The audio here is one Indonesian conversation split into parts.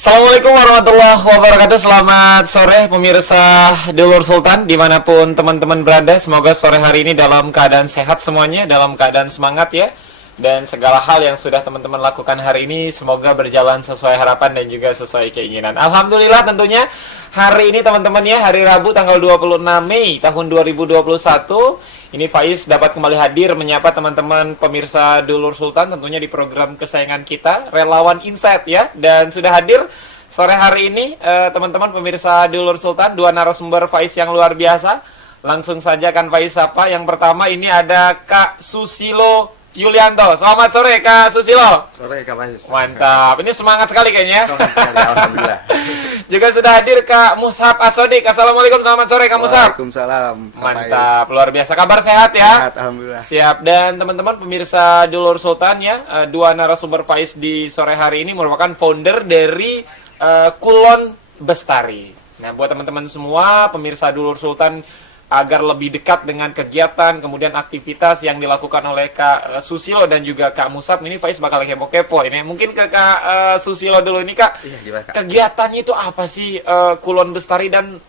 Assalamualaikum warahmatullahi wabarakatuh. Selamat sore pemirsa Dulur Sultan dimanapun teman-teman berada. Semoga sore hari ini dalam keadaan sehat semuanya, dalam keadaan semangat ya. Dan segala hal yang sudah teman-teman lakukan hari ini semoga berjalan sesuai harapan dan juga sesuai keinginan. Alhamdulillah tentunya hari ini teman-teman ya, hari Rabu tanggal 26 Mei tahun 2021. Ini Faiz dapat kembali hadir menyapa teman-teman pemirsa Dulur Sultan tentunya di program kesayangan kita, Relawan Insight ya. Dan sudah hadir sore hari ini teman-teman pemirsa Dulur Sultan, dua narasumber Faiz yang luar biasa. Langsung saja kan Faiz sapa. Yang pertama ini ada Kak Susilo Yulianto. Selamat sore Kak Susilo. Sore Kak Faiz. Mantap. Ini semangat sekali kayaknya. Semangat sekali, alhamdulillah. Juga sudah hadir Kak Mushab Asodik. Assalamualaikum, selamat sore Kak Mushab. Waalaikumsalam. Mantap, luar biasa. Kabar sehat ya? Sehat, alhamdulillah. Siap. Dan teman-teman pemirsa Dulur Sultan ya, dua narasumber Faiz di sore hari ini merupakan founder dari Kulon Bestari. Nah, buat teman-teman semua pemirsa Dulur Sultan agar lebih dekat dengan kegiatan, kemudian aktivitas yang dilakukan oleh Kak Susilo dan juga Kak Mushab, ini Faiz bakal kepo-kepo ini. Mungkin ke Kak Susilo dulu ini Kak. Iya, gimana, Kak? Kegiatannya itu apa sih Kulon Bestari dan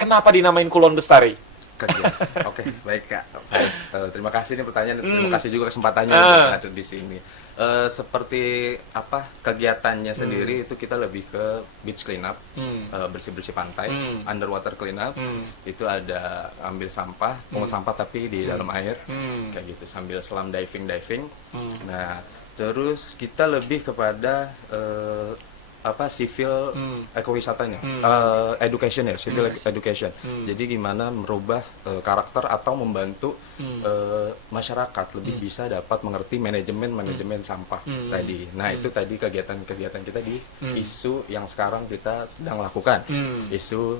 kenapa dinamain Kulon Bestari? Kegiatan. Oke, baik Kak Faiz. Terima kasih nih pertanyaan. Terima kasih juga kesempatannya untuk hadir di sini. Seperti apa kegiatannya sendiri itu kita lebih ke beach cleanup, bersih-bersih pantai, underwater cleanup. Itu ada ambil sampah, pungut sampah tapi di dalam air, kayak gitu sambil selam diving. Nah, terus kita lebih kepada civil ekowisatanya, education ya, civil education. Jadi gimana merubah karakter atau membantu masyarakat lebih bisa dapat mengerti manajemen sampah tadi. Nah, itu tadi kegiatan kita di isu yang sekarang kita sedang lakukan, isu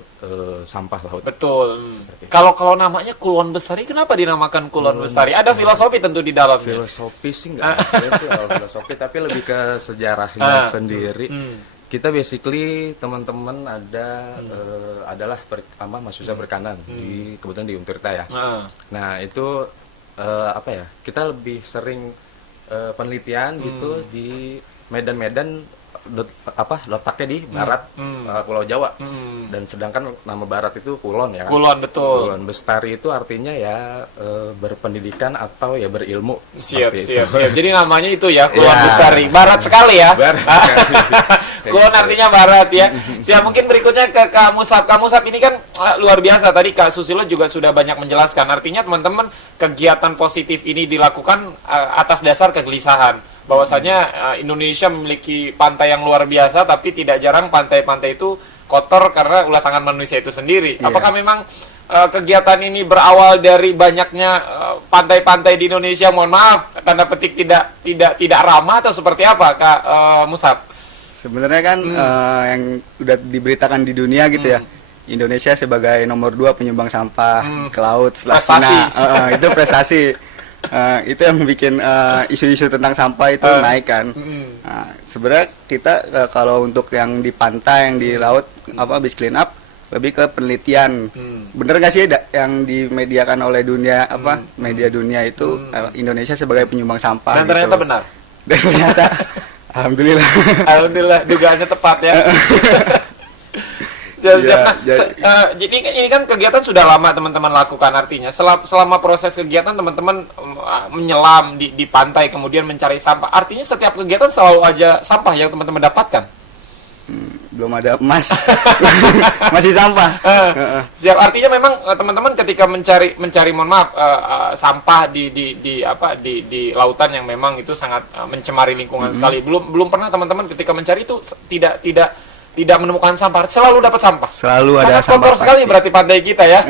sampah laut. Betul. Kalau namanya Kulon Bestari, kenapa dinamakan Kulon Bestari? Ada filosofi tentu di dalamnya. Filosofi sih nggak ada sih kalau filosofi, tapi lebih ke sejarahnya sendiri. Kita basically teman-teman adalah mahasiswa berkanan di kebetulan di Untirta ya. Nah, itu kita lebih sering penelitian gitu di medan-medan letaknya di barat Pulau Jawa. Dan sedangkan nama barat itu Kulon ya. Kulon, betul. Kulon Bestari itu artinya ya berpendidikan atau ya berilmu. Siap. Jadi namanya itu ya Kulon Bestari. Barat sekali ya. Barat sekali. Kulon artinya barat ya. Siap, mungkin berikutnya ke Kak Mushab. Kak Mushab ini kan luar biasa. Tadi Kak Susilo juga sudah banyak menjelaskan. Artinya teman-teman kegiatan positif ini dilakukan atas dasar kegelisahan. Bahwasanya Indonesia memiliki pantai yang luar biasa, tapi tidak jarang pantai-pantai itu kotor karena ulah tangan manusia itu sendiri. Iya. Apakah memang kegiatan ini berawal dari banyaknya pantai-pantai di Indonesia? Mohon maaf, tanda petik tidak ramah atau seperti apa, Kak Mushab? Sebenarnya kan yang udah diberitakan di dunia gitu ya, Indonesia sebagai nomor 2 penyumbang sampah ke laut setelah Cina. Itu prestasi. Itu yang bikin isu-isu tentang sampah itu naik kan. Nah, sebenarnya kita kalau untuk yang di pantai, yang di laut, beach clean up, lebih ke penelitian. Bener nggak sih yang dimediakan oleh dunia media dunia itu Indonesia sebagai penyumbang sampah? Dan ternyata benar. Dan ternyata, alhamdulillah. Alhamdulillah, dugaannya tepat ya. Jadi ini kan kegiatan sudah lama teman-teman lakukan, artinya selama proses kegiatan teman-teman menyelam di pantai kemudian mencari sampah, artinya setiap kegiatan selalu aja sampah yang teman-teman dapatkan. Belum ada emas. Masih sampah. Siap, artinya memang teman-teman ketika mencari mohon maaf sampah di lautan yang memang itu sangat mencemari lingkungan sekali. Belum pernah teman-teman ketika mencari itu tidak menemukan sampah, selalu dapat sampah. Selalu ada sangat kotor sekali berarti pantai kita ya.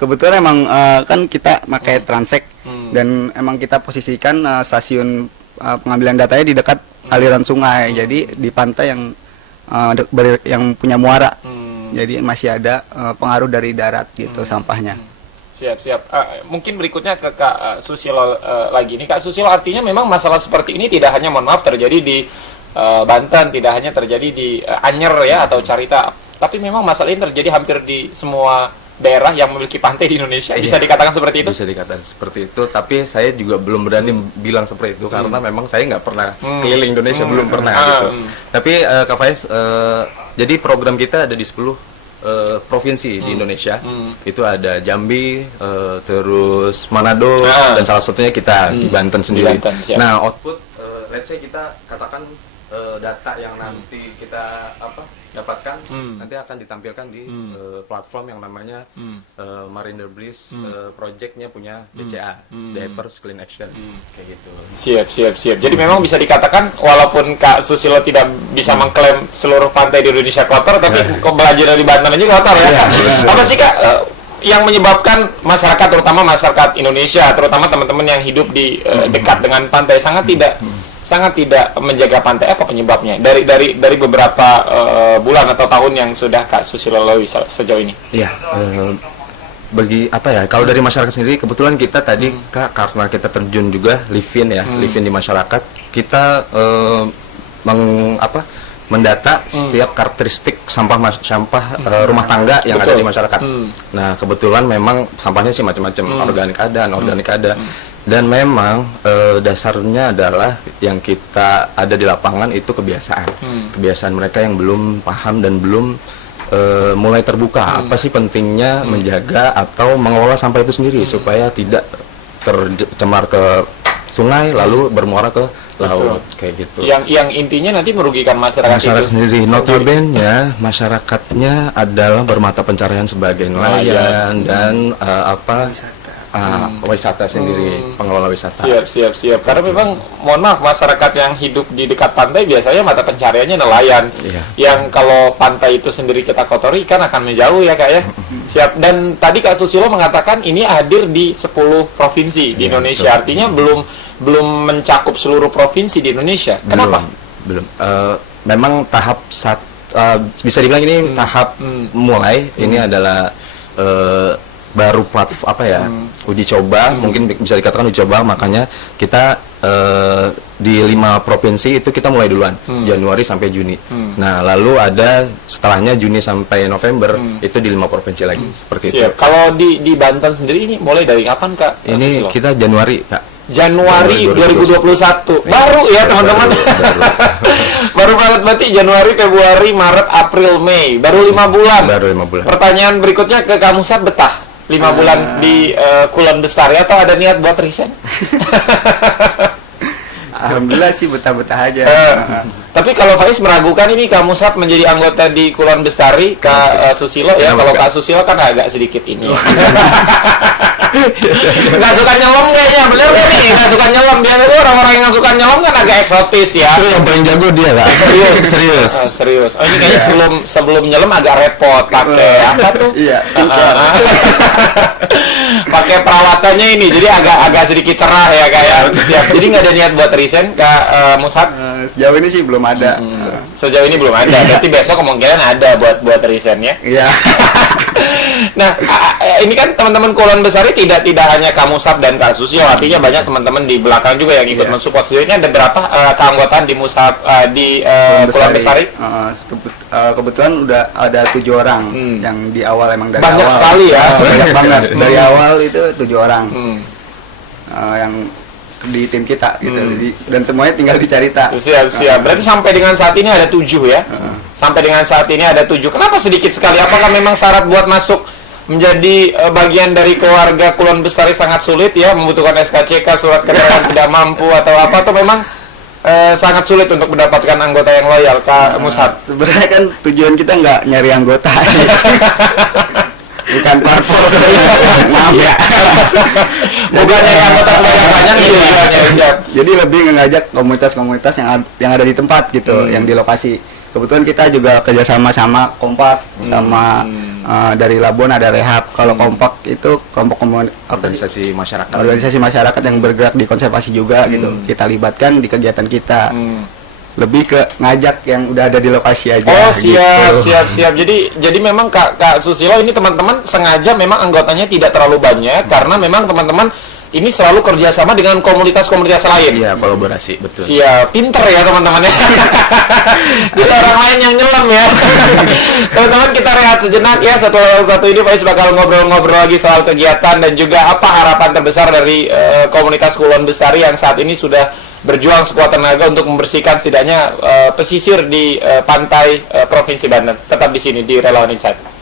Kebetulan emang kan kita pakai Transek dan emang kita posisikan stasiun pengambilan datanya di dekat aliran sungai. Jadi di pantai yang punya muara. Jadi masih ada pengaruh dari darat gitu sampahnya. Siap. Mungkin berikutnya ke Kak Susilo lagi. Ini Kak Susilo, artinya memang masalah seperti ini tidak hanya mohon maaf terjadi di Banten, tidak hanya terjadi di Anyer ya atau Carita, tapi memang masalah ini terjadi hampir di semua daerah yang memiliki pantai di Indonesia. Bisa dikatakan seperti itu? Bisa dikatakan seperti itu, tapi saya juga belum berani bilang seperti itu karena memang saya nggak pernah keliling Indonesia, belum pernah gitu. Tapi Kak Faiz, jadi program kita ada di 10 provinsi di Indonesia. Itu ada Jambi, terus Manado, dan salah satunya kita di Banten sendiri. Nah, output, let's say kita katakan data yang nanti kita dapatkan nanti akan ditampilkan di platform yang namanya Mariner Breeze, projectnya punya DCA, Diverse Clean Action, kayak gitu. Siap. Jadi memang bisa dikatakan walaupun Kak Susilo tidak bisa mengklaim seluruh pantai di Indonesia kotor, tapi kok belajar dari Banten aja kotor ya. Apa sih Kak yang menyebabkan masyarakat, terutama masyarakat Indonesia, terutama teman-teman yang hidup di dekat dengan pantai sangat tidak menjaga pantai? Apa penyebabnya dari beberapa bulan atau tahun yang sudah Kak Susilo lalui sejauh ini? Iya, bagi kalau dari masyarakat sendiri, kebetulan kita tadi Kak, karena kita terjun juga live-in di masyarakat, kita mendata setiap karakteristik sampah rumah tangga yang ada di masyarakat. Nah, kebetulan memang sampahnya sih macam-macam, organik ada, anorganik ada. Dan memang dasarnya adalah yang kita ada di lapangan itu kebiasaan mereka yang belum paham dan belum mulai terbuka apa sih pentingnya menjaga atau mengelola sampah itu sendiri supaya tidak tercemar ke sungai lalu bermuara ke laut. Kayak gitu. Yang intinya nanti merugikan masyarakat itu sendiri. Notabene masyarakatnya adalah bermata pencarian sebagai nelayan dan wisata sendiri, pengelola wisata. Siap. Karena memang, mohon maaf, masyarakat yang hidup di dekat pantai biasanya mata pencariannya nelayan. Yang kalau pantai itu sendiri kita kotori, ikan akan menjauh ya Kak ya. Siap. Dan tadi Kak Susilo mengatakan ini hadir di 10 provinsi di Indonesia. Artinya belum mencakup seluruh provinsi di Indonesia. Kenapa? Belum. Memang tahap bisa dibilang ini tahap mulai. Ini adalah baru platform uji coba, mungkin bisa dikatakan uji coba, makanya kita di 5 provinsi itu kita mulai duluan, Januari sampai Juni. Nah, lalu ada setelahnya Juni sampai November itu di 5 provinsi lagi, seperti itu. Kalau di Banten sendiri ini mulai dari kapan Kak? Ini kita Januari Kak. Januari 2021. Baru ya teman-teman. Baru banget berarti Januari, Februari, Maret, April, Mei. Baru 5 bulan. Pertanyaan berikutnya ke kamu, Sat, betah 5 bulan di Kulon Bestari atau ada niat buat resign? Alhamdulillah sih betah-betah aja. Tapi kalau Faiz meragukan ini kamu Sat menjadi anggota di Kulon Bestari, Kak Susilo ya. Kalau Kak Susilo kan agak sedikit ini. Nggak suka nyelam kayaknya, bener gak nih? Nggak suka nyelam. Biasanya orang-orang yang nggak suka nyelam kan agak eksotis ya. Itu yang paling jago dia Kak. Serius. Oh, ini kayaknya sebelum nyelam agak repot pakai apa tuh? Iya. Pakai perawatannya ini, jadi agak sedikit cerah ya kayak. Jadi nggak ada niat buat resign Kak Musab? Sejauh ini sih belum ada. Sejauh ini belum ada. Berarti besok kemungkinan ada buat resign ya? Iya. Nah, ini kan teman-teman Kulon Bestari tidak hanya Kak Musab dan Kak Susilo, artinya banyak teman-teman di belakang juga yang ikut mensupport. Sejauh ini ada berapa keanggotaan di Kulon Bestari? Kebetulan udah ada 7 orang yang di awal emang dari banyak awal. Sekali ya. Banyak banget. Dari awal itu 7 orang yang di tim kita gitu. Dan semuanya tinggal dicari tak. Siap. Berarti sampai dengan saat ini ada 7 ya? Sampai dengan saat ini ada 7. Kenapa sedikit sekali? Apakah memang syarat buat masuk menjadi bagian dari keluarga Kulon Bestari sangat sulit ya? Membutuhkan SKCK, surat keterangan tidak mampu atau apa? Atau memang sangat sulit untuk mendapatkan anggota yang loyal, Kak Musab? Sebenarnya kan tujuan kita nggak nyari anggota. Bukan parpol. Maaf ya. Bukan nyari anggota sebanyak-banyak ya. Jadi lebih ngajak komunitas-komunitas yang ada di tempat gitu, yang di lokasi. Kebetulan kita juga kerjasama sama Kompak, sama dari Labuan ada Rehab. Kalau Kompak itu kelompok organisasi masyarakat yang bergerak di konservasi juga gitu. Kita libatkan di kegiatan kita. Lebih ke ngajak yang udah ada di lokasi aja. Oh siap. Jadi memang Kak Susilo ini teman-teman sengaja memang anggotanya tidak terlalu banyak karena memang teman-teman ini selalu kerjasama dengan komunitas-komunitas lain. Iya, kolaborasi, betul. Siap, pinter ya teman-teman ya. Jadi orang lain yang nyelam ya. Teman-teman, kita rehat sejenak ya. Setelah satu ini Faiz bakal ngobrol-ngobrol lagi soal kegiatan dan juga apa harapan terbesar dari komunitas Kulon Bestari yang saat ini sudah berjuang sekuat tenaga untuk membersihkan setidaknya pesisir di pantai Provinsi Banten. Tetap di sini di Relawan Insight.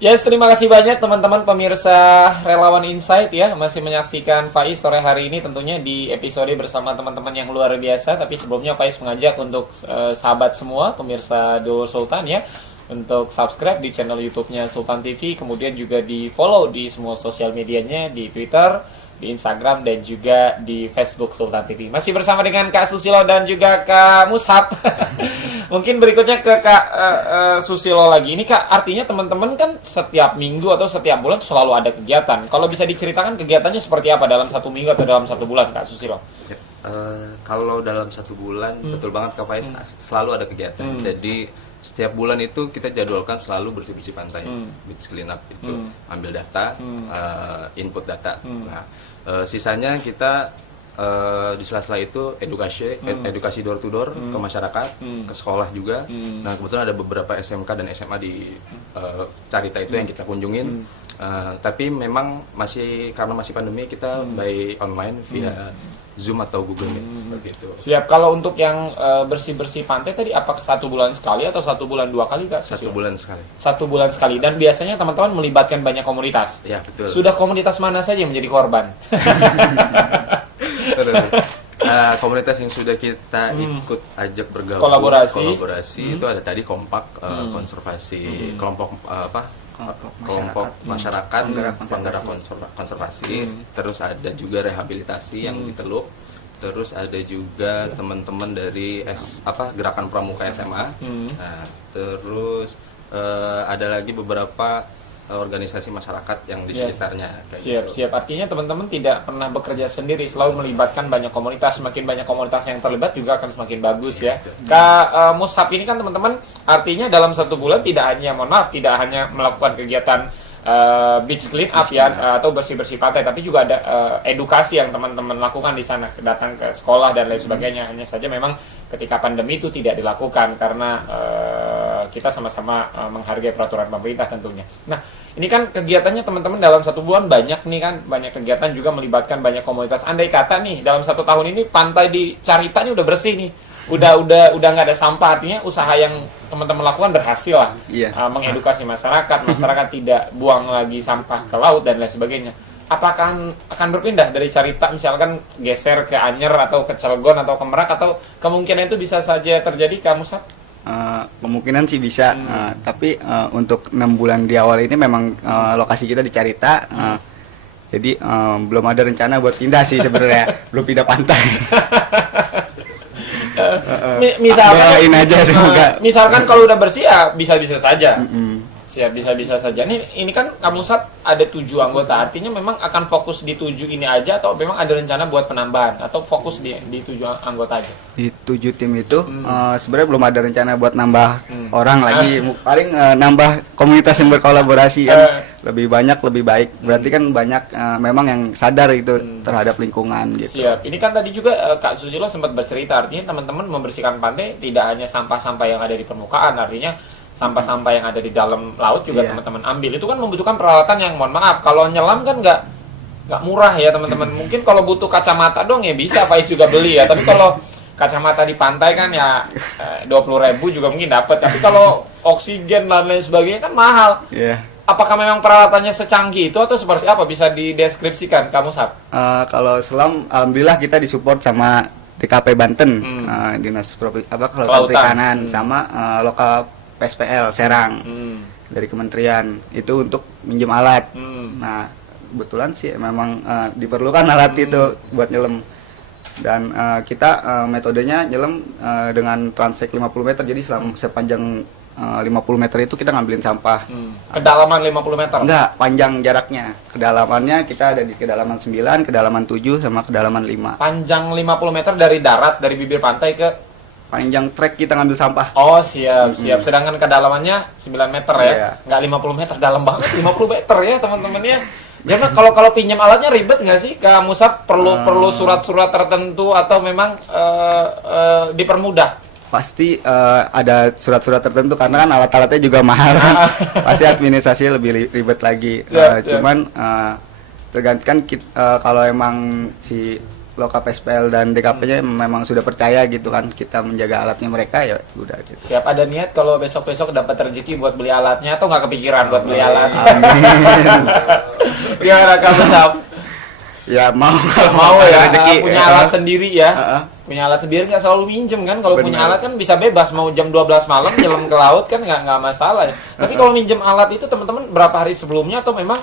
Yes, terima kasih banyak teman-teman pemirsa Relawan Insight ya, masih menyaksikan Faiz sore hari ini tentunya di episode bersama teman-teman yang luar biasa. Tapi sebelumnya Faiz mengajak untuk sahabat semua pemirsa Dulur Sultan ya, untuk subscribe di channel YouTube-nya Sultan TV, kemudian juga di follow di semua sosial medianya, di Twitter, di Instagram, dan juga di Facebook Sultan TV. Masih bersama dengan Kak Susilo dan juga Kak Mushab. Mungkin berikutnya ke Kak Susilo lagi. Ini Kak, artinya teman-teman kan setiap minggu atau setiap bulan selalu ada kegiatan. Kalau bisa diceritakan kegiatannya seperti apa dalam 1 minggu atau dalam 1 bulan, Kak Susilo? Kalau dalam 1 bulan, betul banget Kak Faiz, selalu ada kegiatan. Jadi setiap bulan itu kita jadwalkan selalu bersih-bersih pantai, beach clean up itu, ambil data, input data. Nah, sisanya kita di sela-sela itu edukasi door to door ke masyarakat, ke sekolah juga. Nah, kebetulan ada beberapa SMK dan SMA di Carita itu yang kita kunjungin. Tapi memang karena masih pandemi, kita by online via Zoom atau Google Meet seperti itu. Siap. Kalau untuk yang bersih-bersih pantai tadi, apakah 1 bulan sekali atau 1 bulan 2 kali, Kak? 1 bulan sekali. 1 bulan sekali. Dan biasanya teman-teman melibatkan banyak komunitas. Ya, betul. Sudah komunitas mana saja yang menjadi korban? Komunitas yang sudah kita ikut ajak bergabung kolaborasi itu ada tadi Kompak konservasi, kelompok masyarakat penggerak konservasi, terus ada juga rehabilitasi yang di Teluk, terus ada juga teman-teman dari gerakan pramuka SMA. Nah, terus ada lagi beberapa organisasi masyarakat yang di sekitarnya. Siap. Artinya teman-teman tidak pernah bekerja sendiri, selalu melibatkan banyak komunitas. Semakin banyak komunitas yang terlibat juga akan semakin bagus ya. Kak Mushab, ini kan teman-teman artinya dalam 1 bulan tidak hanya melakukan kegiatan beach clean up atau bersih-bersih pantai, tapi juga ada edukasi yang teman-teman lakukan di sana, datang ke sekolah dan lain sebagainya. Hanya saja memang ketika pandemi itu tidak dilakukan karena kita sama-sama menghargai peraturan pemerintah tentunya. Nah, ini kan kegiatannya teman-teman dalam 1 bulan banyak nih kan, banyak kegiatan juga melibatkan banyak komunitas. Andai kata nih dalam 1 tahun ini pantai di Carita ini udah bersih nih, udah nggak ada sampah, artinya usaha yang teman-teman lakukan berhasil lah. Mengedukasi masyarakat tidak buang lagi sampah ke laut dan lain sebagainya. Apakah akan berpindah dari Carita misalkan geser ke Anyer atau ke Cilegon atau ke Merak, atau kemungkinan itu bisa saja terjadi, Kak Mushab? Kemungkinan sih bisa, tapi untuk 6 bulan di awal ini memang lokasi kita di Carita, jadi belum ada rencana buat pindah sih sebenarnya. Belum pindah pantai. Misalkan aja semoga. Misalkan kalau udah bersih ya bisa-bisa saja. Siap, bisa-bisa saja. Ini kan Kak Mushab ada 7 anggota, artinya memang akan fokus di 7 ini aja, atau memang ada rencana buat penambahan, atau fokus di 7 anggota aja? Di 7 tim itu sebenarnya belum ada rencana buat nambah orang lagi, paling nambah komunitas yang berkolaborasi kan, lebih banyak lebih baik. Berarti kan banyak memang yang sadar itu terhadap lingkungan gitu. Siap. Ini kan tadi juga Kak Susilo sempat bercerita, artinya teman-teman membersihkan pantai tidak hanya sampah-sampah yang ada di permukaan, artinya sampah-sampah yang ada di dalam laut juga teman-teman ambil. Itu kan membutuhkan peralatan yang, mohon maaf, kalau nyelam kan nggak murah ya teman-teman. Mungkin kalau butuh kacamata dong ya bisa Faiz juga beli ya. Tapi kalau kacamata di pantai kan ya 20.000 juga mungkin dapat. Tapi kalau oksigen dan lain sebagainya kan mahal. Apakah memang peralatannya secanggih itu atau seperti apa? Bisa dideskripsikan, Kak Mushab? Kalau selam, alhamdulillah kita disupport sama TKP Banten, Dinas Kelautan Perikanan, sama lokal PSPL Serang dari kementerian itu untuk minjem alat. Nah, kebetulan sih memang diperlukan alat itu buat nyelam. Dan kita metodenya nyelam dengan transek 50 meter. Jadi sepanjang 50 meter itu kita ngambilin sampah. Kedalaman 50 meter? Enggak, panjang jaraknya. Kedalamannya kita ada di kedalaman 9, kedalaman 7, sama kedalaman 5. Panjang 50 meter dari darat, dari bibir pantai ke panjang trek kita ngambil sampah. Oh, siap. Sedangkan kedalamannya 9 meter ya. Nggak 50 meter, dalam banget 50 meter ya, teman-teman ya. Jadi kalau pinjam alatnya ribet nggak sih, Kak Mushab? Perlu surat-surat tertentu atau memang dipermudah? Pasti ada surat-surat tertentu karena kan alat-alatnya juga mahal kan. Pasti administrasi lebih ribet lagi. Cuman tergantikan kalau emang si lokap SPL dan DKP-nya memang sudah percaya gitu kan kita menjaga alatnya mereka, ya udah gitu. Siap, ada niat kalau besok-besok dapat rezeki buat beli alatnya atau nggak kepikiran buat beli alat? Amin. Gimana kamu Sam? Ya mau kalau Mau ada ya, rezeki. punya alat sendiri ya. Heeh. Punya alat sendiri nggak selalu minjem kan? Kalau punya Benar. alat kan bisa bebas, mau jam 12 malam nyelam ke laut kan nggak masalah ya. Tapi kalau minjem alat itu teman-teman berapa hari sebelumnya atau memang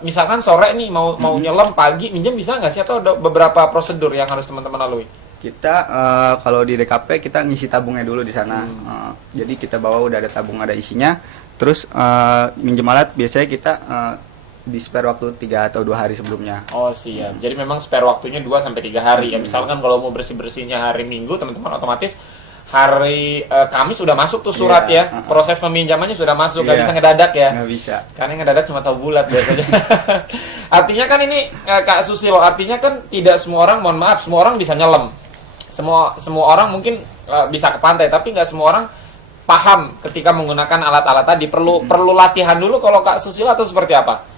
misalkan sore nih mau nyelam pagi minjem bisa nggak sih, atau ada beberapa prosedur yang harus teman-teman lalui? Kita kalau di DKP kita ngisi tabungnya dulu di sana. Jadi kita bawa udah ada tabung, ada isinya. Terus minjem alat biasanya kita di spare waktu 3 atau 2 hari sebelumnya. Oh siap. Jadi memang spare waktunya 2 sampai 3 hari ya. Misalkan kalau mau bersih-bersihnya hari Minggu, teman-teman otomatis hari Kamis sudah masuk tuh surat Iya, ya. Proses peminjamannya sudah masuk, nggak Iya. bisa ngedadak ya. Nggak bisa. Karena yang ngedadak cuma tahu bulat biasanya. Artinya kan ini Kak Susilo, artinya kan tidak semua orang, mohon maaf, semua orang bisa nyelam. Semua orang mungkin bisa ke pantai, tapi nggak semua orang paham ketika menggunakan alat-alat tadi. Perlu latihan dulu kalau Kak Susilo atau seperti apa?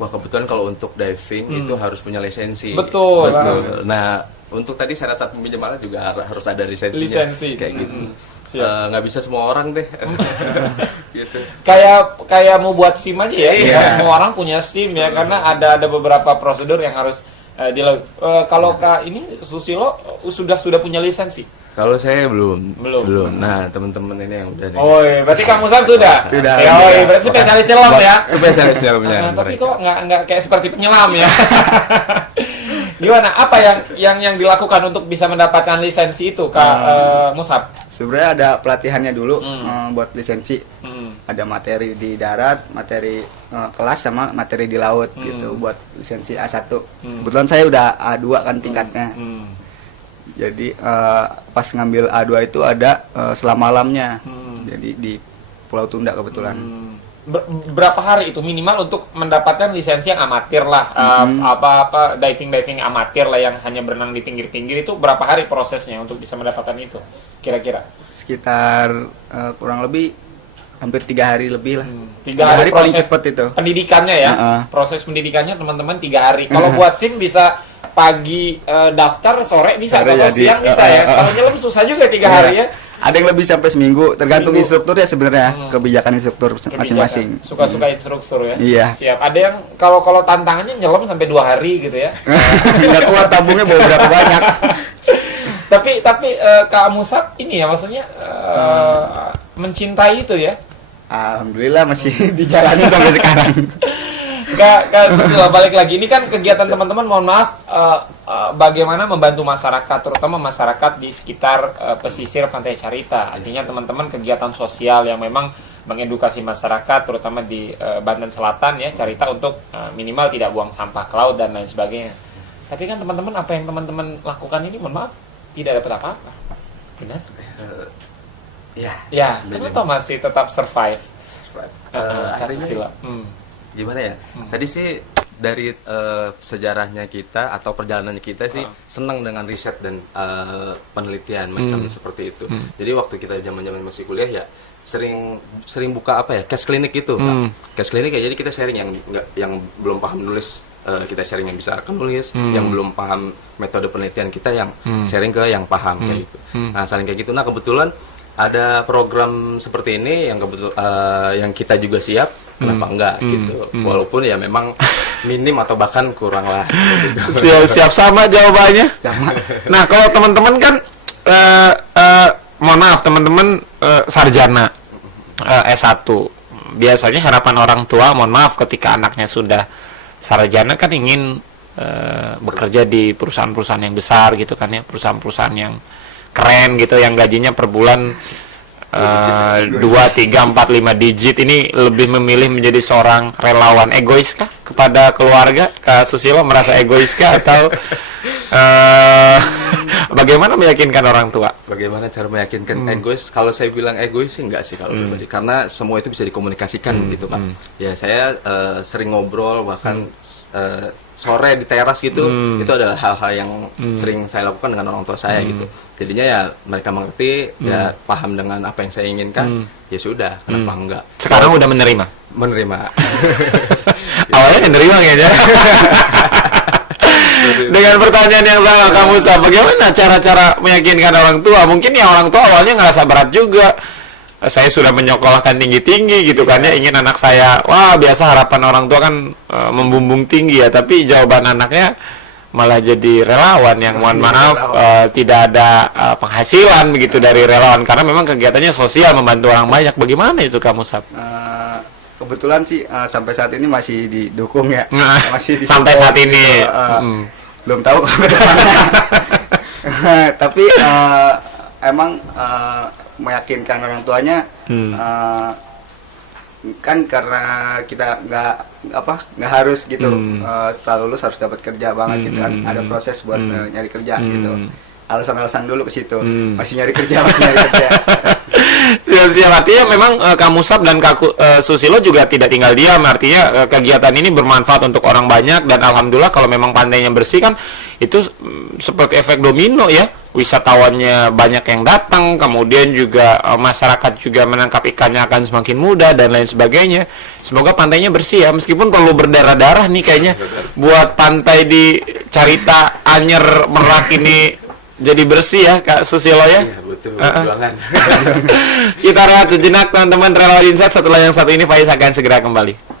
Wah, kebetulan kalau untuk diving itu harus punya lisensi. Betul. Nah, untuk tadi syarat saat meminjam alat juga harus ada lisensinya. Lisensi. Kayak gitu. Siap. Nggak bisa semua orang deh. Gitu. Kayak mau buat SIM aja ya. Iya. Nggak semua orang punya SIM ya, karena ada beberapa prosedur yang harus dilalui. Kalau Kak ini Susilo sudah punya lisensi? Kalau saya belum. Belum. Nah, teman-teman ini yang udah nih. Oh, iya. Berarti Kang Musab sudah. Sudah. Ya, oh, iya. Berarti spesialis selam ya. Spesialis nyelamnya. Tapi kok nggak kayak seperti penyelam ya? Gimana? Apa yang dilakukan untuk bisa mendapatkan lisensi itu, Kak Musab? Sebenarnya ada pelatihannya dulu buat lisensi. Hmm. Ada materi di darat, materi kelas sama materi di laut gitu buat lisensi A1. Kebetulan saya udah A2 kan tingkatnya. Jadi pas ngambil A2 itu ada selama-malamnya. Jadi di Pulau Tunda kebetulan. Berapa hari itu minimal untuk mendapatkan lisensi yang amatir lah, apa diving amatir lah yang hanya berenang di pinggir-pinggir, itu berapa hari prosesnya untuk bisa mendapatkan itu kira-kira? Sekitar kurang lebih hampir 3 hari lebih lah. 3 hari paling proses cepet itu. pendidikannya ya. Proses pendidikannya teman-teman 3 hari. Kalau buat SIM bisa pagi daftar, sore bisa, Sore kalau jadi. siang bisa ya. Kalau nyelam susah juga 3 hari ya. Ada yang lebih sampai seminggu, tergantung Seminggu. instruktur ya sebenarnya, kebijakan instruktur masing-masing. Suka-suka instruktur ya. Iya. Siap. Ada yang kalau tantangannya nyelam sampai 2 hari gitu ya. Nggak kuat tabungnya bawa berapa banyak. tapi Kak Musab ini ya maksudnya mencintai itu ya. Alhamdulillah masih dijalanin sampai sekarang. Kak Susilo, balik lagi, ini kan kegiatan teman-teman, mohon maaf, bagaimana membantu masyarakat, terutama masyarakat di sekitar pesisir Pantai Carita. Artinya teman-teman kegiatan sosial yang memang mengedukasi masyarakat, terutama di Banten Selatan ya, Carita, untuk minimal tidak buang sampah ke laut dan lain sebagainya. Tapi kan teman-teman, apa yang teman-teman lakukan ini, mohon maaf, tidak dapat apa-apa. Benar? Ya, kenapa masih tetap survive? Kak Susilo. Gimana ya? Tadi sih dari sejarahnya kita atau perjalanan kita sih senang dengan riset dan penelitian macam seperti itu. Jadi waktu kita zaman-zaman masih kuliah ya sering buka apa ya, case clinic itu. Case clinic ya, jadi kita sharing yang belum paham nulis, kita sharing yang bisa akan nulis, yang belum paham metode penelitian kita yang sharing ke yang paham kayak gitu. Nah, saling kayak gitu. Nah, kebetulan ada program seperti ini yang kita juga siap, kenapa enggak gitu. Walaupun ya memang minim atau bahkan kurang lah gitu. Siap sama jawabannya. Nah, kalau teman-teman kan mohon maaf teman-teman sarjana S1. Biasanya harapan orang tua, mohon maaf, ketika anaknya sudah sarjana kan ingin bekerja di perusahaan-perusahaan yang besar gitu kan ya, perusahaan-perusahaan yang keren gitu, yang gajinya per bulan 2, 3, 4, 5 digit. Ini lebih memilih menjadi seorang relawan. Egois kah kepada keluarga? Kak Susilo merasa egois kah atau bagaimana meyakinkan orang tua? Bagaimana cara meyakinkan egois? Kalau saya bilang egois sih enggak sih kalau pribadi, karena semua itu bisa dikomunikasikan gitu Pak. Ya saya sering ngobrol, bahkan sore di teras gitu, itu adalah hal-hal yang sering saya lakukan dengan orang tua saya gitu. Jadinya ya mereka mengerti, ya paham dengan apa yang saya inginkan, ya sudah, kenapa enggak. Sekarang udah menerima? Menerima. Awalnya menerima kayaknya. Dengan pertanyaan yang sama kamu bagaimana cara-cara meyakinkan orang tua? Mungkin ya orang tua awalnya ngerasa berat juga. Saya sudah menyekolahkan tinggi-tinggi gitu kan ya, ingin anak saya, wah biasa harapan orang tua kan membumbung tinggi ya, tapi jawaban anaknya malah jadi relawan yang mohon maaf tidak ada penghasilan begitu dari relawan karena memang kegiatannya sosial membantu orang banyak. Bagaimana itu kamu Sab? Kebetulan sih sampai saat ini masih didukung ya. Masih sampai saat ini belum tahu ke depannya. Tapi emang meyakinkan orang tuanya kan karena kita nggak harus gitu setelah lulus harus dapat kerja banget gitu kan, ada proses buat nyari kerja gitu. Alasan-alasan dulu ke situ, masih nyari kerja. Siap-siap, artinya memang kamu Sab dan Kak Susilo juga tidak tinggal diam, artinya kegiatan ini bermanfaat untuk orang banyak dan alhamdulillah kalau memang pantainya bersih kan itu seperti efek domino ya, wisatawannya banyak yang datang, kemudian juga masyarakat juga menangkap ikannya akan semakin mudah dan lain sebagainya. Semoga pantainya bersih ya, meskipun perlu berdarah-darah nih kayaknya buat pantai di Carita, Anyer, Merak ini jadi bersih ya Kak Susilo ya. Iya betul, perjuangan. Kita rehat sejenak teman-teman relawan Insight, setelah yang satu ini Faiz akan segera kembali.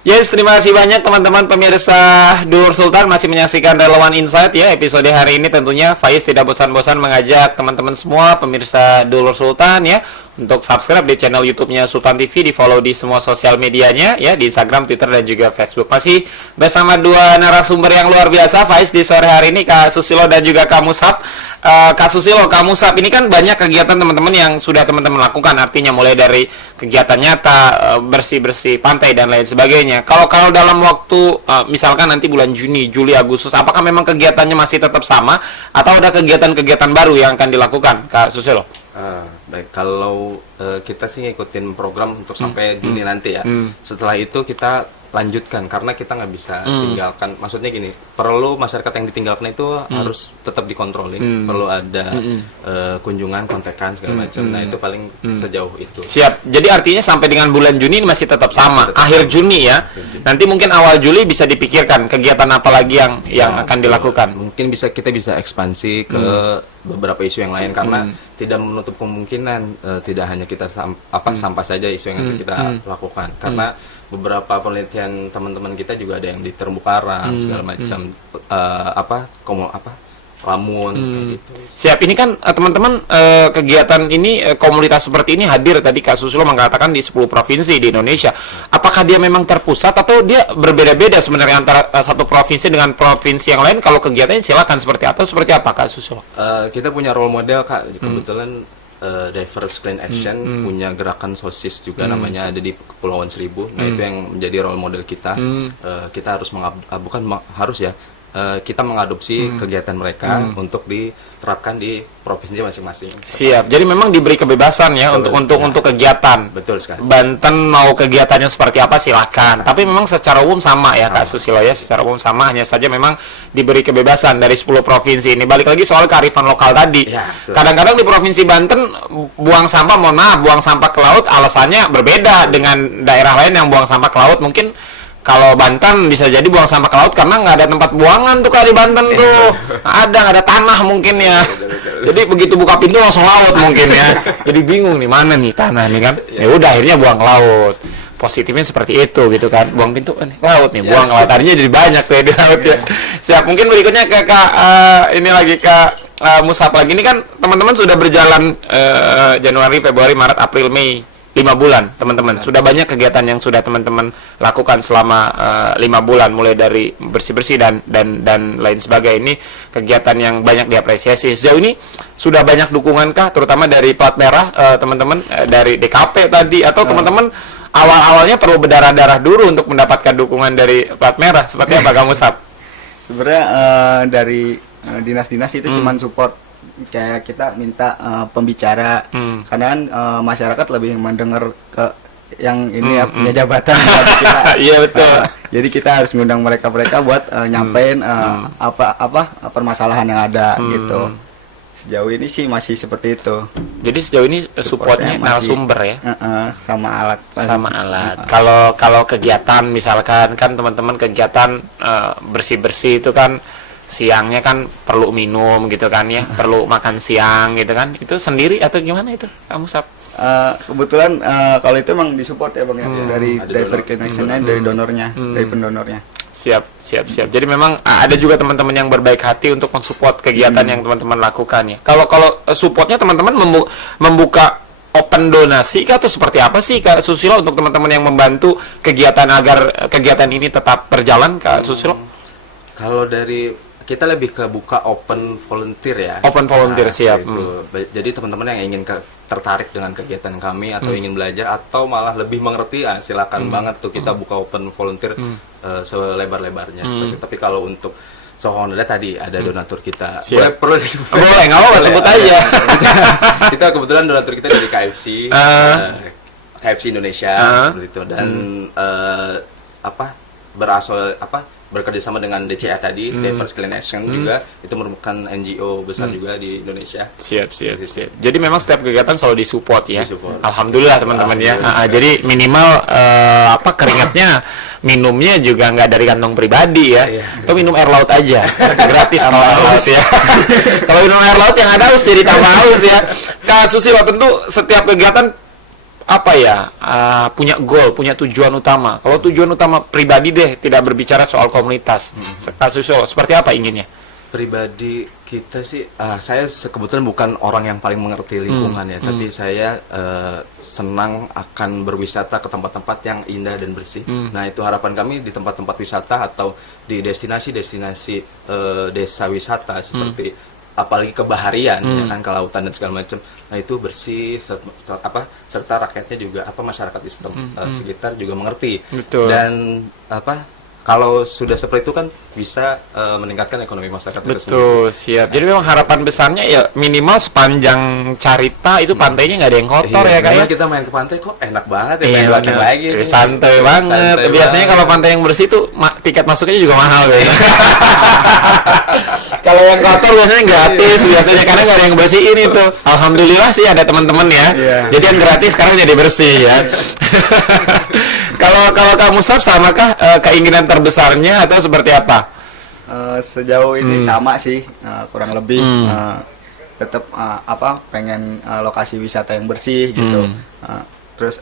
Yes, terima kasih banyak teman-teman pemirsa Dulur Sultan masih menyaksikan Relawan Insight ya. Episode hari ini tentunya Faiz tidak bosan-bosan mengajak teman-teman semua pemirsa Dulur Sultan ya untuk subscribe di channel YouTube-nya Sultan TV, di follow di semua sosial medianya ya, di Instagram, Twitter, dan juga Facebook. Masih bersama dua narasumber yang luar biasa, Faiz di sore hari ini, Kak Susilo dan juga Kak Musab. Kak Susilo, Kak Musab, ini kan banyak kegiatan teman-teman yang sudah teman-teman lakukan, artinya mulai dari kegiatan nyata, bersih-bersih pantai dan lain sebagainya. Kalau dalam waktu misalkan nanti bulan Juni, Juli, Agustus, apakah memang kegiatannya masih tetap sama atau ada kegiatan-kegiatan baru yang akan dilakukan, Kak Susilo? Baik, kalau kita sih ngikutin program untuk sampai Juni nanti ya. Setelah itu kita lanjutkan karena kita nggak bisa tinggalkan. Maksudnya gini, perlu masyarakat yang ditinggalkan itu harus tetap dikontrolin. Perlu ada kunjungan, kontekan segala macam. Nah itu paling sejauh itu. Siap. Jadi artinya sampai dengan bulan Juni ini masih tetap sama. Akhir Juni ya. Nanti mungkin awal Juli bisa dipikirkan kegiatan apa lagi yang akan dilakukan. Mungkin kita bisa ekspansi ke beberapa isu yang lain karena tidak menutup kemungkinan tidak hanya kita sampah saja isu yang akan kita lakukan karena beberapa penelitian teman-teman kita juga ada yang di terumbu karang segala macam lamun kayak gitu. Siap. Ini kan teman-teman kegiatan ini komunitas seperti ini hadir tadi Kak Susilo mengatakan di 10 provinsi di Indonesia. Apakah dia memang terpusat atau dia berbeda-beda sebenarnya antara satu provinsi dengan provinsi yang lain? Kalau kegiatannya silakan seperti apa Kak Susilo? Kita punya role model Kak. Kebetulan Diverse Clean Action punya gerakan sosis juga namanya, ada di Kepulauan Seribu. Nah itu yang menjadi role model kita. Kita harus kita mengadopsi kegiatan mereka untuk diterapkan di provinsi masing-masing. Siap. Jadi memang diberi kebebasan ya untuk kegiatan. Betul sekali. Banten mau kegiatannya seperti apa silakan. Tapi memang secara umum sama ya Kak Susilo ya, secara umum sama, hanya saja memang diberi kebebasan dari 10 provinsi ini. Balik lagi soal kearifan lokal tadi. Ya, kadang-kadang di provinsi Banten buang sampah, buang sampah ke laut alasannya berbeda dengan daerah lain yang buang sampah ke laut. Mungkin kalau Banten bisa jadi buang sampah ke laut karena nggak ada tempat buangan tuh Kak di Banten tuh. Nggak ada tanah mungkin ya. Jadi begitu buka pintu langsung laut mungkin ya. Jadi bingung nih mana nih tanah nih kan. Ya udah akhirnya buang laut. Positifnya seperti itu gitu kan. Buang pintu laut nih, buang laut. Artinya jadi banyak tuh ya di laut ya. Siap. Mungkin berikutnya ke Kak ini lagi Kak Musab lagi. Ini kan teman-teman sudah berjalan Januari, Februari, Maret, April, Mei. 5 bulan teman-teman, sudah banyak kegiatan yang sudah teman-teman lakukan selama 5 bulan, mulai dari bersih-bersih dan lain sebagainya. Ini kegiatan yang banyak diapresiasi. Sejauh ini sudah banyak dukungankah, terutama dari plat merah teman-teman, dari DKP tadi, atau teman-teman awal-awalnya perlu berdarah-darah dulu untuk mendapatkan dukungan dari plat merah? Seperti apa kamu Sab? Sebenarnya dari dinas-dinas itu cuman support, kayak kita minta pembicara karena kan masyarakat lebih mendengar ke yang ini ya punya jabatan dari kita. Iya betul. Jadi kita harus ngundang mereka buat nyampein apa permasalahan yang ada gitu. Sejauh ini sih masih seperti itu. Jadi sejauh ini supportnya narasumber ya, sama alat. Kalau kegiatan misalkan kan teman-teman kegiatan bersih-bersih itu kan siangnya kan perlu minum gitu kan ya, perlu makan siang gitu kan. Itu sendiri atau gimana itu kamu Sab? Kebetulan kalau itu emang disupport ya Bang ya, dari Diverse Clean Action-nya, dari donornya, dari pendonornya. Siap. Jadi memang ada juga teman-teman yang berbaik hati untuk mensupport kegiatan yang teman-teman lakukan ya. Kalau supportnya teman-teman membuka open donasi kah, atau seperti apa sih Kak Susilo untuk teman-teman yang membantu kegiatan agar kegiatan ini tetap berjalan Kak Susilo? Kalau dari kita lebih ke buka open volunteer ya. Open volunteer, siap. Gitu. Jadi teman-teman yang ingin tertarik dengan kegiatan kami atau ingin belajar atau malah lebih mengerti, silakan banget tuh kita buka open volunteer selebar-lebarnya seperti itu. Tapi kalau untuk Honda tadi ada donatur kita. Boleh, nggak apa-apa, sebut aja. Kita kebetulan donatur kita dari KFC, KFC Indonesia seperti itu, dan bekerja sama dengan DCA tadi, Diverse Clean Action juga, itu merupakan NGO besar juga di Indonesia. Siap. Jadi memang setiap kegiatan selalu disupport ya. Alhamdulillah teman-teman ya. Jadi minimal keringatnya minumnya juga nggak dari kantong pribadi ya. Atau minum air laut aja, gratis kalau air laut ya. Kalau minum air laut yang ada harus jadi tambah haus ya. Kak Susilo, tentu setiap kegiatan punya goal, punya tujuan utama. Kalau tujuan utama pribadi deh, tidak berbicara soal komunitas. Kak Susilo, seperti apa inginnya? Pribadi kita sih, saya kebetulan bukan orang yang paling mengerti lingkungan ya, tapi saya senang akan berwisata ke tempat-tempat yang indah dan bersih. Nah, itu harapan kami di tempat-tempat wisata atau di destinasi-destinasi desa wisata seperti apalagi kebaharian ya kan, kelautan dan segala macam. Nah, itu bersih serta rakyatnya juga masyarakat di sekitar juga mengerti. Betul. Dan kalau sudah seperti itu kan bisa meningkatkan ekonomi masyarakat itu sendiri. Betul, siap. Jadi memang harapan besarnya ya minimal sepanjang Carita itu pantainya nggak ada yang kotor ya Kak ya. Kita main ke pantai kok enak banget ya, Iya, main belakang bener. lagi. Santai banget. Santai Biasanya banget. kalau pantai yang bersih tuh tiket masuknya juga mahal ya. Kalau yang kotor biasanya gratis, biasanya karena nggak ada yang bersihin itu. Alhamdulillah sih ada teman-teman ya. Iya. Jadi yang gratis sekarang jadi bersih ya. Kalau kamu Musab, samakah keinginan terbesarnya atau seperti apa? Sejauh ini sama sih, kurang lebih tetap pengen lokasi wisata yang bersih gitu. Terus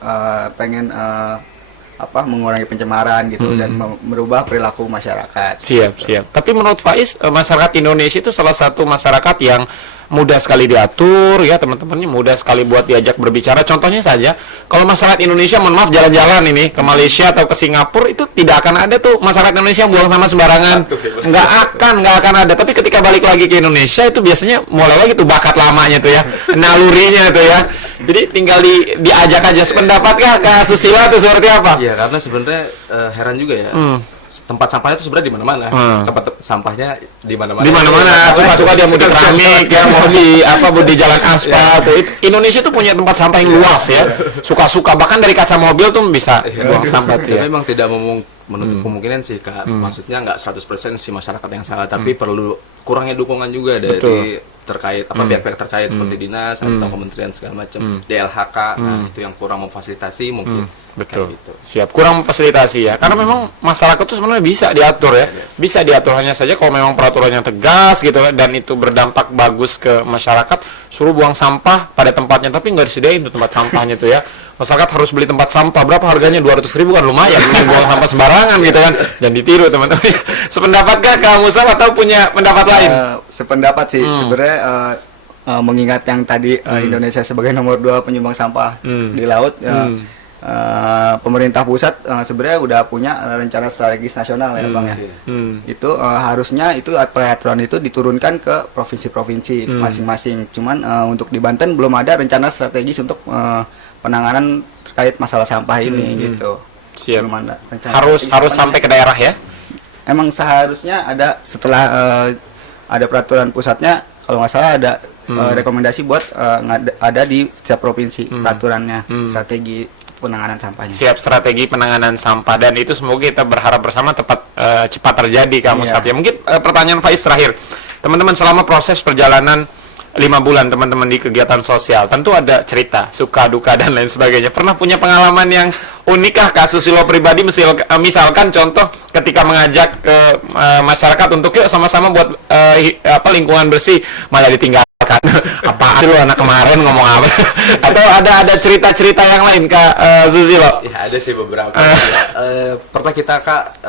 pengen mengurangi pencemaran gitu dan merubah perilaku masyarakat. Siap. Tapi menurut Faiz, masyarakat Indonesia itu salah satu masyarakat yang mudah sekali diatur ya, teman-temannya mudah sekali buat diajak berbicara. Contohnya saja, kalau masyarakat Indonesia, mohon maaf, jalan-jalan ini ke Malaysia atau ke Singapura, itu tidak akan ada tuh masyarakat Indonesia yang buang sampah sembarangan. Nggak akan ada. Tapi ketika balik lagi ke Indonesia itu biasanya mulai lagi tuh bakat lamanya tuh ya, nalurinya tuh ya. Jadi tinggal diajak aja. Sependapatkah Kak Susila itu seperti apa? Iya, karena sebenarnya heran juga ya. Tempat sampahnya itu sebenarnya di mana-mana. Tempat sampahnya di mana-mana. Di mana-mana, suka-suka dia mau di keramik ya, mau di jalan aspal tuh. Indonesia tuh punya tempat sampah yang luas ya. Suka-suka, bahkan dari kaca mobil tuh bisa buang sampah tuh ya. Memang tidak menutup kemungkinan sih Kak. Maksudnya nggak 100% si masyarakat yang salah, tapi perlu kurangnya dukungan juga dari terkait pihak-pihak terkait seperti dinas atau kementerian segala macam, DLHK. Nah, itu yang kurang memfasilitasi mungkin. Betul. Gitu. Siap, kurang fasilitasi ya. Karena memang masyarakat itu sebenarnya bisa diatur ya. Bisa diatur, hanya saja kalau memang peraturannya tegas gitu dan itu berdampak bagus ke masyarakat, suruh buang sampah pada tempatnya, tapi nggak disediain tuh tempat sampahnya tuh ya. Masyarakat harus beli tempat sampah, berapa harganya? 200.000 kan lumayan, buang sampah sembarangan gitu kan. Jangan ditiru teman-teman. Sependapatkah kamu Musab atau punya pendapat lain? Sependapat sih, sebenarnya mengingat yang tadi Indonesia sebagai nomor 2 penyumbang sampah di laut, pemerintah pusat sebenarnya udah punya rencana strategis nasional ya Bang ya. Itu harusnya itu peraturan itu diturunkan ke provinsi-provinsi masing-masing. Cuman untuk di Banten belum ada rencana strategis untuk penanganan terkait masalah sampah ini gitu. Siap. Belum ada rencana Harus strategis sampai ke daerah ya. Emang seharusnya ada setelah ada peraturan pusatnya, kalau nggak salah ada rekomendasi buat ada di setiap provinsi peraturannya strategi penanganan sampahnya. Siap, strategi penanganan sampah, dan itu semoga kita berharap bersama cepat terjadi kamu Musab ya. Mungkin pertanyaan Faiz terakhir. Teman-teman, selama proses perjalanan 5 bulan teman-teman di kegiatan sosial, tentu ada cerita, suka, duka, dan lain sebagainya. Pernah punya pengalaman yang unik kah kasus Susilo pribadi, misalkan contoh ketika mengajak ke masyarakat untuk yuk sama-sama buat lingkungan bersih, malah ditinggalkan. Apaan lu anak kemarin ngomong apa? Atau ada cerita-cerita yang lain Kak Susilo? Ya ada sih beberapa. Pernah kita Kak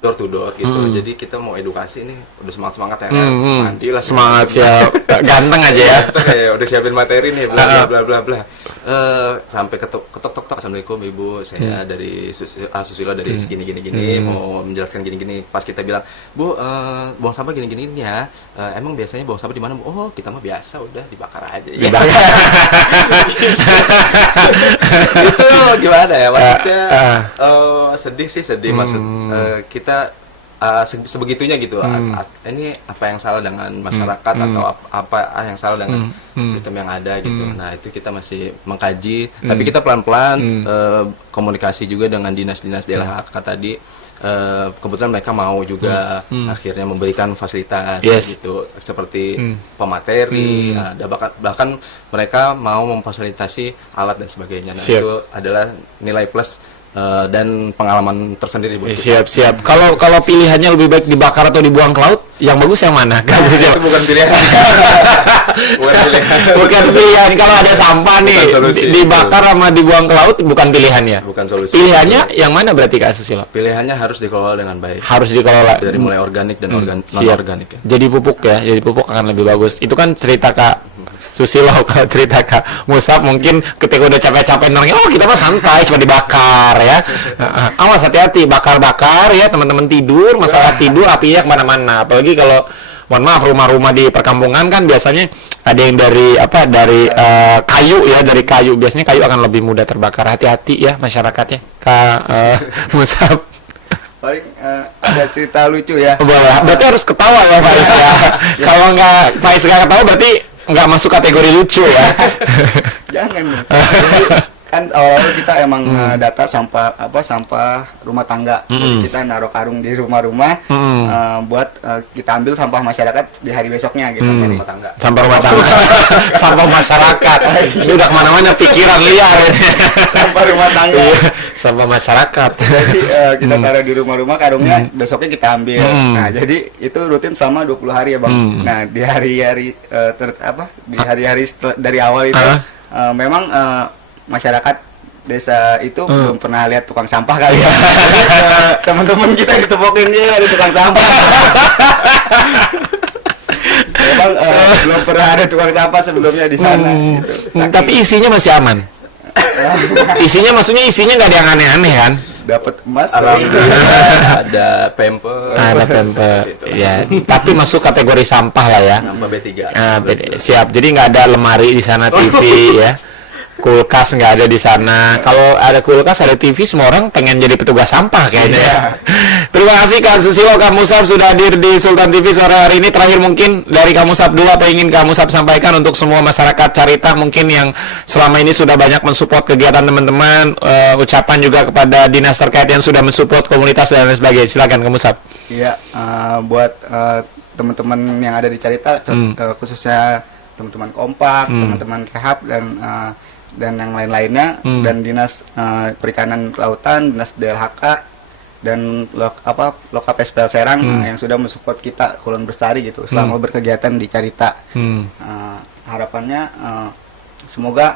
door to door gitu. Jadi kita mau edukasi nih, udah semangat ya. Mandi lah, semangat siap. Ganteng aja ya. Ya udah siapin materi nih, bla bla bla bla. Sampai ketok Assalamualaikum Ibu, saya dari Susilo dari gini mau menjelaskan gini. Pas kita bilang, Bu, buang sampah gini ya. Emang biasanya buang sampah di mana, Bu? Oh, kita mah biasa, udah dibakar aja. Itu gimana ya, maksudnya sedih maksud kita sebegitunya gitu. Ini apa yang salah dengan masyarakat atau apa yang salah dengan sistem yang ada gitu. Nah, itu kita masih mengkaji, tapi kita pelan-pelan komunikasi juga dengan dinas-dinas DLHK tadi. Kebetulan mereka mau juga akhirnya memberikan fasilitas gitu, seperti pemateri, ada bahkan mereka mau memfasilitasi alat dan sebagainya. Nah, itu adalah nilai plus dan pengalaman tersendiri buat kita. Siap. Kalau pilihannya lebih baik dibakar atau dibuang ke laut, yang bagus yang mana? Itu bukan pilihan. Bukan pilihan. Bukan pilihan. Kalau ada sampah nih solusi. dibakar sama dibuang ke laut bukan pilihannya. Bukan solusi. Pilihannya yang mana berarti Kak Susilo? Pilihannya harus dikelola dengan baik. Harus dikelola Dari mulai organik dan non siap. organik ya. Jadi pupuk akan lebih bagus. Itu kan cerita Kak Susilo. Kalau cerita Kak Musab mungkin ketika udah capek-capek nongnya, kita mah santai cuma dibakar ya. Awas hati-hati bakar-bakar ya teman-teman tidur, masalah tidur apinya kemana-mana. Apalagi kalau mohon maaf rumah-rumah di perkampungan kan biasanya ada yang dari kayu ya, dari kayu. Biasanya kayu akan lebih mudah terbakar. Hati-hati ya masyarakatnya. Kak Musab. Paling ada cerita lucu ya. Boleh. Berarti harus ketawa ya Faiz ya. Kalau nggak Faiz nggak ketawa berarti nggak masuk kategori lucu ya. Jangan. Jadi, kan awal-awal kita emang data sampah rumah tangga. Jadi kita naruh karung di rumah-rumah buat kita ambil sampah masyarakat di hari besoknya gitu. Rumah tangga. Sampah rumah tangga. Sampah masyarakat. Ini udah kemana-mana pikiran liar. Sampah rumah tangga. Sampah masyarakat. Jadi kita taruh di rumah-rumah karungnya, besoknya kita ambil. Nah, jadi itu rutin selama 20 hari ya, Bang. Nah, di hari-hari dari awal itu memang masyarakat desa itu belum pernah lihat tukang sampah kali ya. Jadi teman-teman kita ditepokin dia ada tukang sampah. Memang belum pernah ada tukang sampah sebelumnya di sana. Gitu. Tapi isinya masih aman. Isinya nggak ada yang aneh-aneh kan? Dapat emas. Ada pemper. Ada pemper. Ya, tapi masuk kategori sampah lah ya. Sampah B3. Siap. Jadi nggak ada lemari di sana, TV ya. Kulkas nggak ada di sana. Kalau ada kulkas, ada TV, semua orang pengen jadi petugas sampah kayaknya ya. Terima kasih Kak Susilo, Kak Musab sudah hadir di Sultan TV sore hari ini. Terakhir mungkin dari Kak Musab dulu, apa ingin Kak Musab sampaikan untuk semua masyarakat Carita mungkin yang selama ini sudah banyak mensupport kegiatan teman-teman, ucapan juga kepada dinas terkait yang sudah mensupport komunitas dan lain sebagainya. Silakan Kak Musab. Iya, buat teman-teman yang ada di Carita, khususnya teman-teman Kompak, teman-teman Rehab dan yang lain-lainnya, dan dinas perikanan kelautan, dinas DLHK dan Lokapes Serang yang sudah mensupport kita Kulon Bestari gitu selama berkegiatan di Carita. Harapannya semoga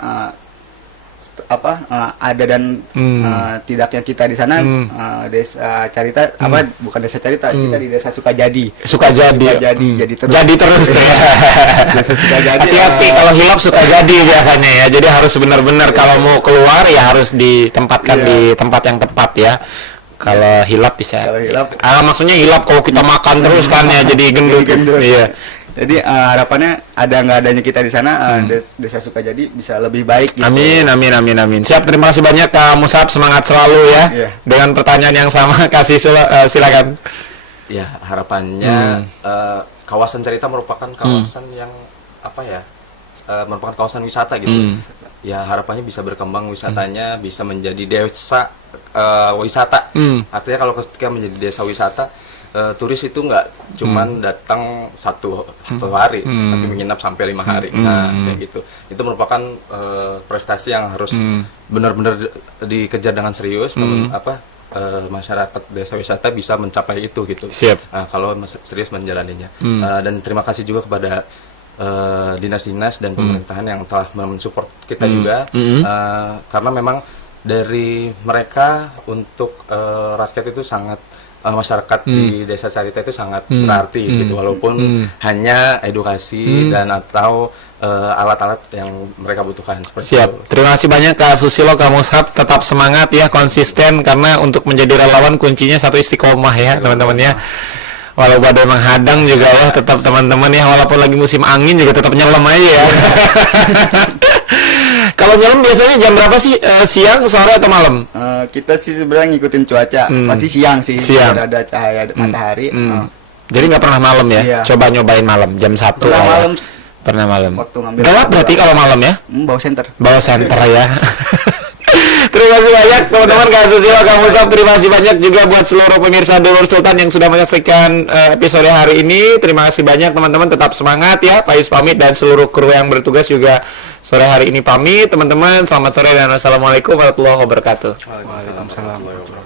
ada dan tidaknya kita di sana, desa Carita bukan desa Carita, kita di desa Sukajadi jadi terus deh. Desa Sukajadi. Hati-hati kalau hilap suka jadi biasanya ya, jadi harus benar-benar kalau mau keluar ya harus ditempatkan di tempat yang tepat ya. Kalau hilap bisa. Kalau hilap. Maksudnya hilap kalau kita makan terus kan ya jadi gendut. Iya. Jadi harapannya nggak adanya kita di sana, desa Sukajadi bisa lebih baik. Gitu. Amin. Siap, terima kasih banyak Kak Musab, semangat selalu ya. Yeah. Dengan pertanyaan yang sama, kasih silakan. Ya, harapannya kawasan Carita merupakan kawasan yang merupakan kawasan wisata gitu. Ya, harapannya bisa berkembang wisatanya, bisa menjadi desa wisata. Artinya kalau ketika menjadi desa wisata, turis itu nggak cuman datang satu hari, tapi menginap sampai 5 hari. Nah, kayak gitu. Itu merupakan prestasi yang harus benar-benar dikejar dengan serius. Masyarakat desa wisata bisa mencapai itu gitu. Siap. Kalau serius menjalaninya. Dan terima kasih juga kepada dinas-dinas dan pemerintahan yang telah mensupport kita juga. Karena memang dari mereka untuk rakyat itu sangat masyarakat di desa Carita itu sangat berarti gitu, walaupun hanya edukasi dan atau alat-alat yang mereka butuhkan seperti Siap. itu. Terima kasih banyak Kak Susilo, Kak Musab, tetap semangat ya, konsisten, karena untuk menjadi relawan kuncinya satu istiqomah ya teman-teman ya. Walaupun ada menghadang juga ya, tetap teman-teman ya, walaupun lagi musim angin juga tetap nyelam aja ya. Kalau nyelam biasanya jam berapa sih? Siang, sore atau malam? Kita sih sebenarnya ngikutin cuaca, pasti siang sih. Siang. Ada cahaya matahari. Jadi nggak pernah malam ya? Iya. Coba nyobain malam, jam 1. Pernah malam. Waktu ngambil Gelap berarti kalau malam ya? bawa senter. Bawa senter ya. Terima kasih banyak teman-teman Kak Susilo, Kak Musab. Terima kasih banyak juga buat seluruh pemirsa Dulur Sultan yang sudah menyaksikan episode hari ini. Terima kasih banyak teman-teman, tetap semangat ya. Faiz pamit dan seluruh kru yang bertugas juga sore hari ini pamit teman-teman. Selamat sore dan wassalamualaikum warahmatullahi wabarakatuh. Waalaikumsalam.